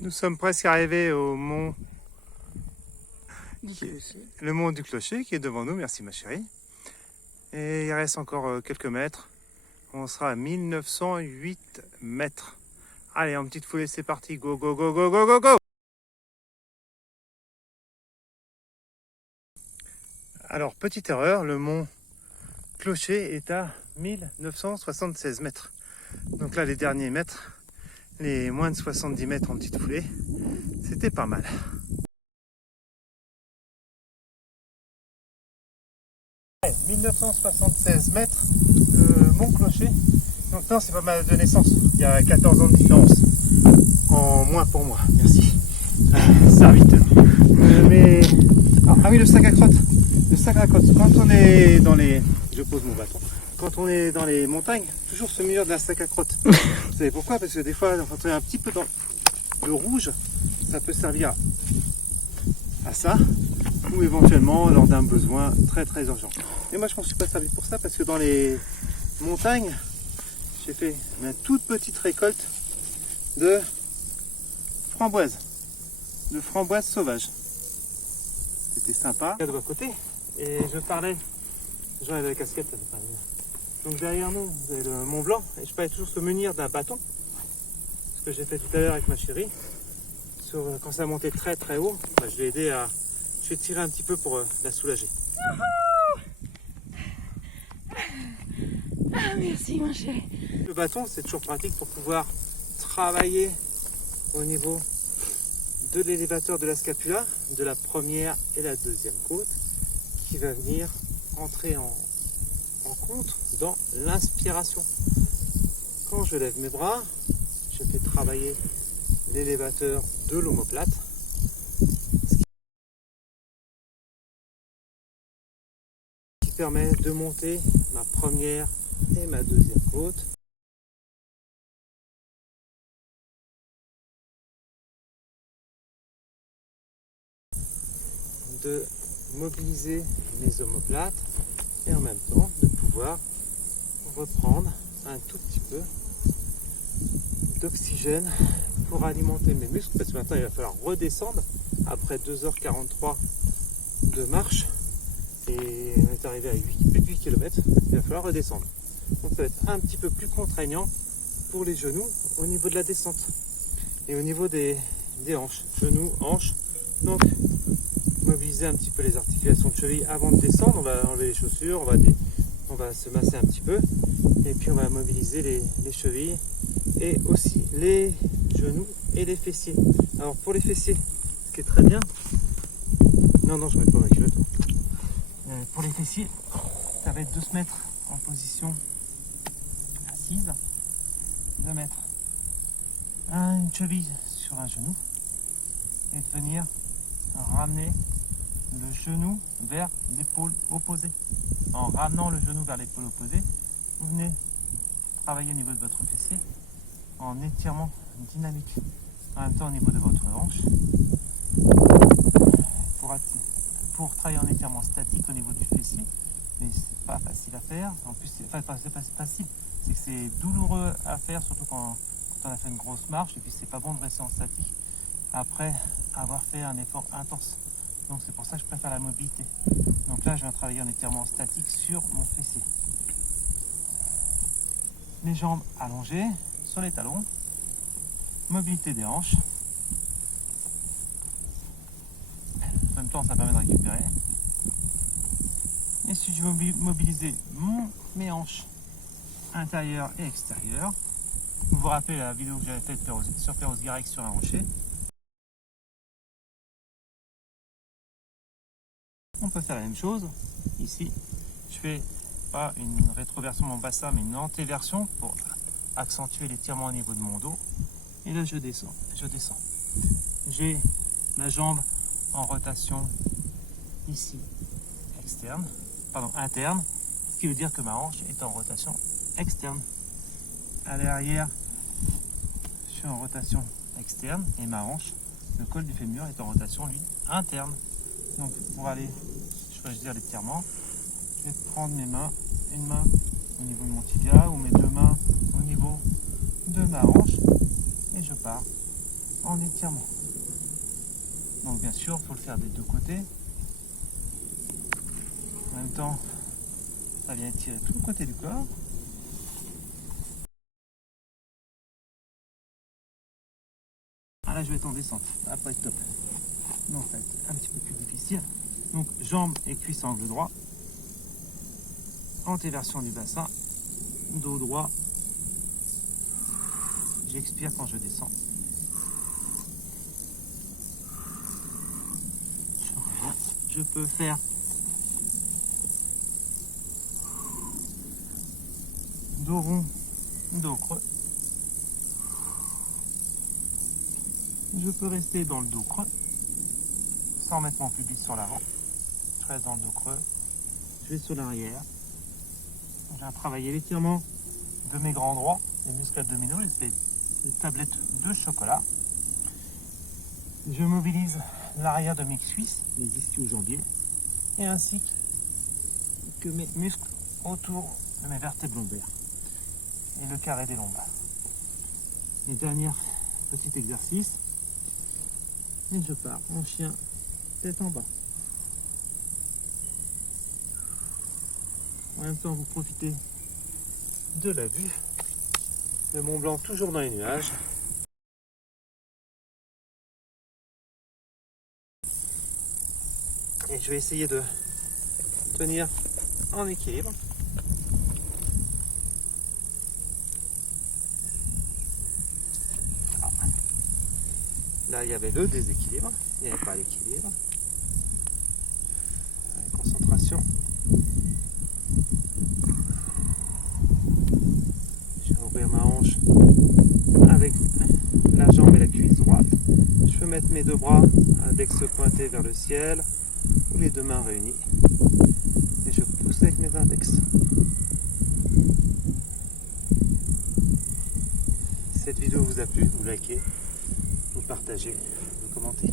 Nous sommes presque arrivés au mont le mont du Clocher qui est devant nous, merci ma chérie. Et il reste encore quelques mètres. On sera à 1908 mètres. Allez, en petite foulée, c'est parti. Go, go, go, go, go, go, go! Alors, petite erreur, le mont Clocher est à 1976 mètres. Donc là, les derniers mètres, les moins de 70 mètres en petite foulée, c'était pas mal. Ouais, 1976 mètres, le mont Clocher. Donc non, c'est pas mal de naissance. Il y a 14 ans de différence. En moins pour moi, merci. Serviteur. Mais... Ah oui, le sac à crotte. Le sac à crotte. Quand on est dans les... Je pose mon bâton. Quand on est dans les montagnes, toujours se munir d'un sac à crotte. Vous savez pourquoi? Parce que des fois, quand on est un petit peu dans le rouge, ça peut servir à ça, ou éventuellement lors d'un besoin très très urgent. Et moi je m'en suis pas servi pour ça parce que dans les montagnes, j'ai fait une toute petite récolte de framboises sauvages. C'était sympa. De l'autre côté, et je parlais, j'enlève la casquette, donc derrière nous, vous avez le Mont Blanc, et je parlais toujours se munir d'un bâton, ce que j'ai fait tout à l'heure avec ma chérie. Quand ça montait très très haut, je l'ai aidé à... Je vais tirer un petit peu pour la soulager. Ah, merci mon chéri. Le bâton, c'est toujours pratique pour pouvoir travailler au niveau de l'élévateur de la scapula, de la première et la deuxième côte, qui va venir entrer en compte dans l'inspiration. Quand je lève mes bras, je fais travailler l'élévateur de l'omoplate, qui permet de monter ma première et ma deuxième côte. De mobiliser mes omoplates et en même temps de pouvoir reprendre un tout petit peu d'oxygène pour alimenter mes muscles, parce que maintenant il va falloir redescendre après 2h43 de marche et on est arrivé à plus de 8 km, il va falloir redescendre. Donc ça va être un petit peu plus contraignant pour les genoux au niveau de la descente et au niveau des hanches, genoux, hanches. Donc mobiliser un petit peu les articulations de cheville avant de descendre. On va enlever les chaussures, on va se masser un petit peu et puis on va mobiliser les chevilles et aussi les genoux et les fessiers. Alors pour les fessiers, ce qui est très bien, non je ne mets pas ma culotte. Pour les fessiers, ça va être de se mettre en position assise, de mettre une cheville sur un genou et de venir ramener le genou vers l'épaule opposée. En ramenant le genou vers l'épaule opposée, vous venez travailler au niveau de votre fessier en étirement dynamique. En même temps au niveau de votre hanche, pour travailler en étirement statique au niveau du fessier, mais c'est pas facile à faire. En plus, c'est pas facile, c'est que c'est douloureux à faire, surtout quand on a fait une grosse marche, et puis c'est pas bon de rester en statique après avoir fait un effort intense. Donc c'est pour ça que je préfère la mobilité. Donc là je viens travailler en étirement statique sur mon fessier. Les jambes allongées sur les talons, mobilité des hanches. En même temps ça permet de récupérer. Et si je veux mobiliser mes hanches intérieures et extérieures, vous vous rappelez la vidéo que j'avais faite sur Perros-Guirec sur un rocher. On peut faire la même chose. Ici, je fais pas une rétroversion de mon bassin, mais une antéversion pour accentuer l'étirement au niveau de mon dos. Et là, je descends. J'ai ma jambe en rotation ici, interne, ce qui veut dire que ma hanche est en rotation externe. À l'arrière, je suis en rotation externe et ma hanche, le col du fémur, est en rotation, lui, interne. Donc pour aller choisir l'étirement, je vais prendre mes mains, une main au niveau de mon tibia ou mes deux mains au niveau de ma hanche et je pars en étirement. Donc bien sûr, il faut le faire des deux côtés. En même temps, ça vient étirer tout le côté du corps. Ah là, je vais être en descente. Ça va pas être top. Non, ça va être un petit peu plus difficile. Donc jambes et cuisses angle droit. Antéversion du bassin. Dos droit. J'expire quand je descends. Je reviens. Je peux faire dos rond, dos creux. Je peux rester dans le dos creux sans mettre mon pubis sur l'avant. Je reste dans le dos creux. Je vais sur l'arrière. Je vais travailler l'étirement de mes grands droits, les muscles abdominaux, les tablettes de chocolat. Je mobilise l'arrière de mes cuisses, les ischio-jambiers, et ainsi que mes muscles autour de mes vertèbres lombaires et le carré des lombaires. Et dernier petit exercice, et je pars en chien, tête en bas. En même temps, vous profitez de la vue de Mont Blanc, toujours dans les nuages. Et je vais essayer de tenir en équilibre. Ah. Là, il y avait le déséquilibre, il n'y avait pas l'équilibre. Concentration. Je vais ouvrir ma hanche avec la jambe et la cuisse droite. Je peux mettre mes deux bras, index pointé vers le ciel, ou les deux mains réunies. Et je pousse avec mes index. Cette vidéo vous a plu, vous likez, vous partagez, vous commentez.